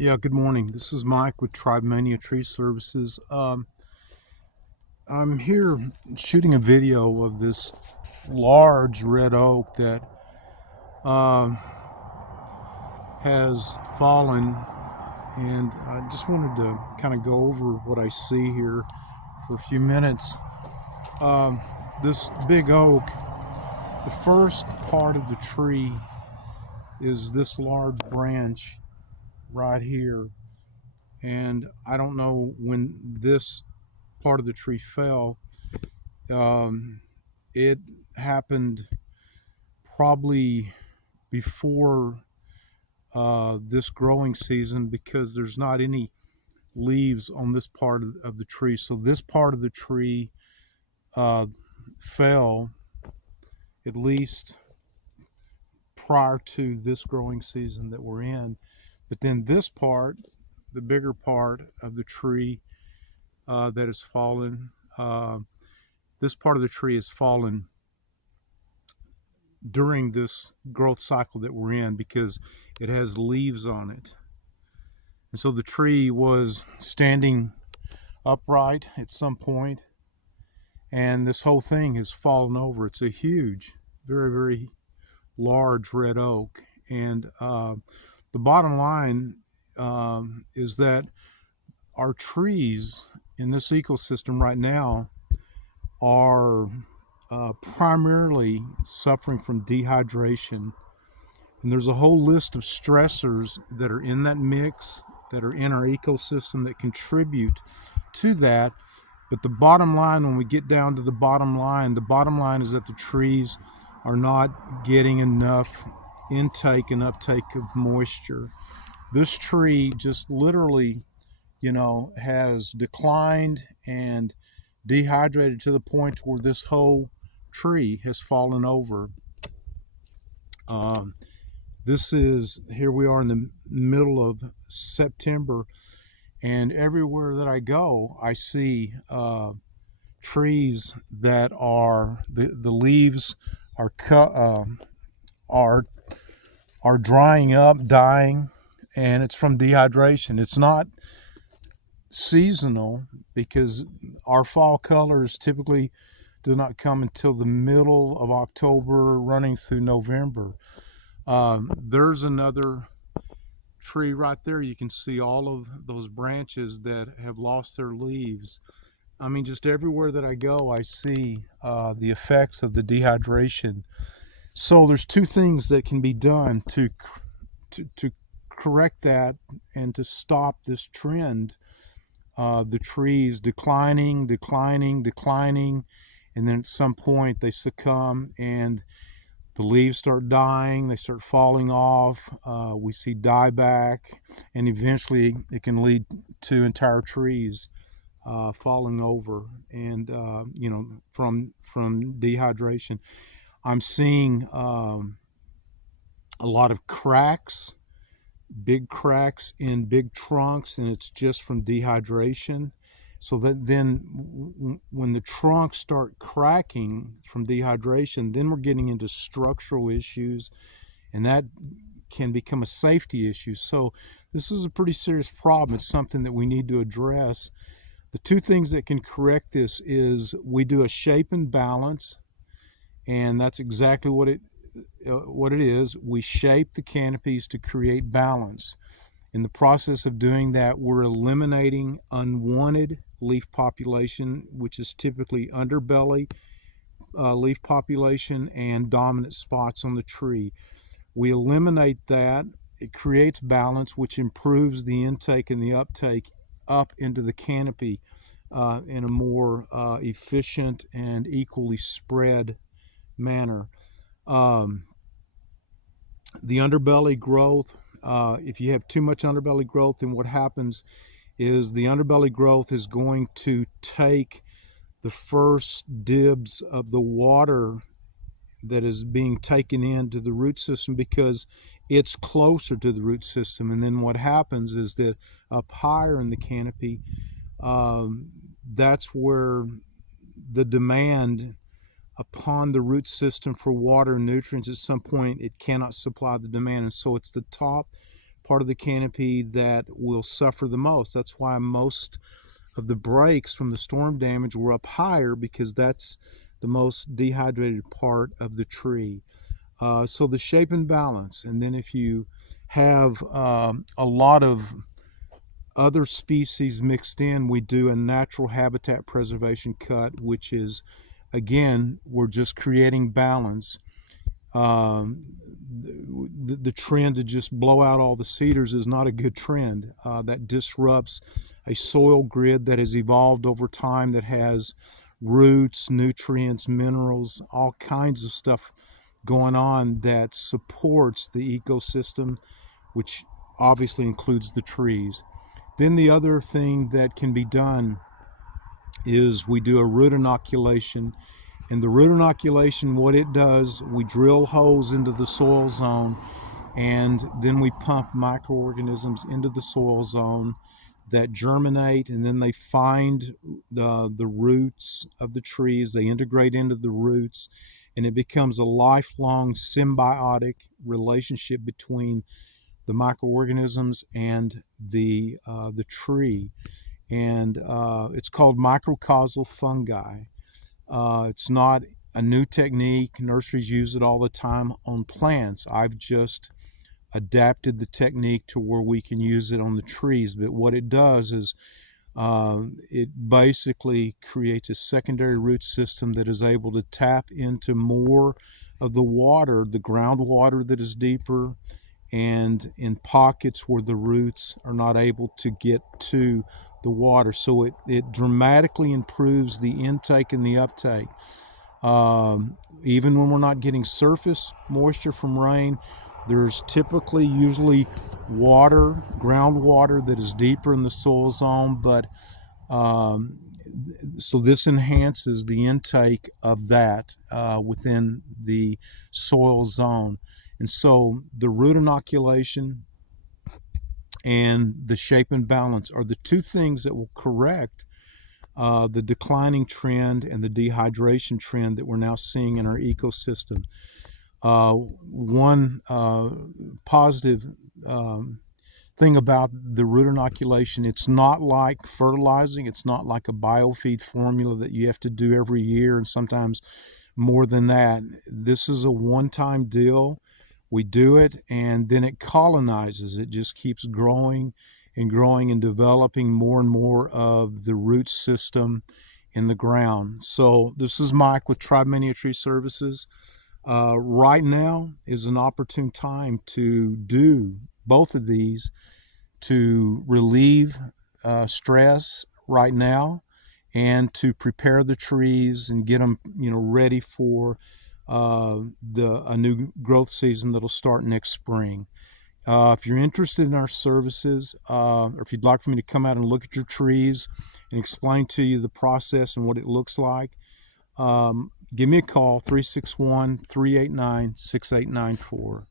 Yeah, good morning. This is Mike with Tribe Mania Tree Services. I'm here shooting a video of this large red oak that uh, has fallen, and I just wanted to kind of go over what I see here for a few minutes. This big oak, the first part of the tree is this large branch right here, and I don't know when this part of the tree fell. Um, it happened probably before this growing season because there's not any leaves on this part of the tree. So this part of the tree uh, fell at least prior to this growing season that we're in. But then this part, the bigger part of the tree that has fallen, this part of the tree has fallen during this growth cycle that we're in because it has leaves on it. And so the tree was standing upright at some point, and this whole thing has fallen over. It's a huge, very, very large red oak. And the bottom line is that our trees in this ecosystem right now are primarily suffering from dehydration. And there's a whole list of stressors that are in that mix, that are in our ecosystem that contribute to that. But the bottom line, when we get down to the bottom line is that the trees are not getting enough intake and uptake of moisture. This tree just literally, has declined and dehydrated to the point where this whole tree has fallen over. Here we are in the middle of September, and everywhere that I go, I see trees that are the leaves are are drying up, dying, and it's from dehydration. It's not seasonal because our fall colors typically do not come until the middle of October, running through November. There's another tree right there. You can see all of those branches that have lost their leaves. I mean, just everywhere that I go, I see the effects of the dehydration. So there's two things that can be done to correct that and to stop this trend. The trees declining, and then at some point they succumb and the leaves start dying, they start falling off, we see dieback, and eventually it can lead to entire trees falling over, and from dehydration. I'm seeing a lot of cracks, big cracks in big trunks, and it's just from dehydration. So that then when the trunks start cracking from dehydration, then we're getting into structural issues, and that can become a safety issue. So this is a pretty serious problem. It's something that we need to address. The two things that can correct this is we do a shape and balance, and that's exactly what it is. We shape the canopies to create balance. In the process of doing that, we're eliminating unwanted leaf population, which is typically underbelly leaf population and dominant spots on the tree. We eliminate that. It creates balance, which improves the intake and the uptake up into the canopy in a more efficient and equally spread manner. The underbelly growth, if you have too much underbelly growth, then what happens is the underbelly growth is going to take the first dibs of the water that is being taken into the root system because it's closer to the root system. And then what happens is that up higher in the canopy, that's where the demand upon the root system for water and nutrients, at some point it cannot supply the demand, and so it's the top part of the canopy that will suffer the most. That's why most of the breaks from the storm damage were up higher, because that's the most dehydrated part of the tree. So the shape and balance, and then if you have a lot of other species mixed in, we do a natural habitat preservation cut, which is, again, we're just creating balance. The trend to just blow out all the cedars is not a good trend. That disrupts a soil grid that has evolved over time, that has roots, nutrients, minerals, all kinds of stuff going on that supports the ecosystem, which obviously includes the trees. Then the other thing that can be done is we do a root inoculation. And the root inoculation, what it does, we drill holes into the soil zone, and then we pump microorganisms into the soil zone that germinate, and then they find the roots of the trees. They integrate into the roots, and it becomes a lifelong symbiotic relationship between the microorganisms and the tree. And it's called microcausal fungi. It's not a new technique. Nurseries use it all the time on plants. I've just adapted the technique to where we can use it on the trees. But what it does is it basically creates a secondary root system that is able to tap into more of the water, the groundwater that is deeper, and in pockets where the roots are not able to get to the water. So it dramatically improves the intake and the uptake. Even when we're not getting surface moisture from rain, there's usually water, groundwater, that is deeper in the soil zone, but so this enhances the intake of that within the soil zone. And so the root inoculation and the shape and balance are the two things that will correct the declining trend and the dehydration trend that we're now seeing in our ecosystem. One positive thing about the root inoculation, it's not like fertilizing. It's not like a biofeed formula that you have to do every year, and sometimes more than that. This is a one-time deal. We do it, and then it colonizes. It just keeps growing and growing and developing more and more of the root system in the ground. So this is Mike with Tribe Mania Tree Services. Right now is an opportune time to do both of these to relieve stress right now, and to prepare the trees and get them, ready for a new growth season that'll start next spring. If you're interested in our services, or if you'd like for me to come out and look at your trees and explain to you the process and what it looks like, give me a call, 361-389-6894.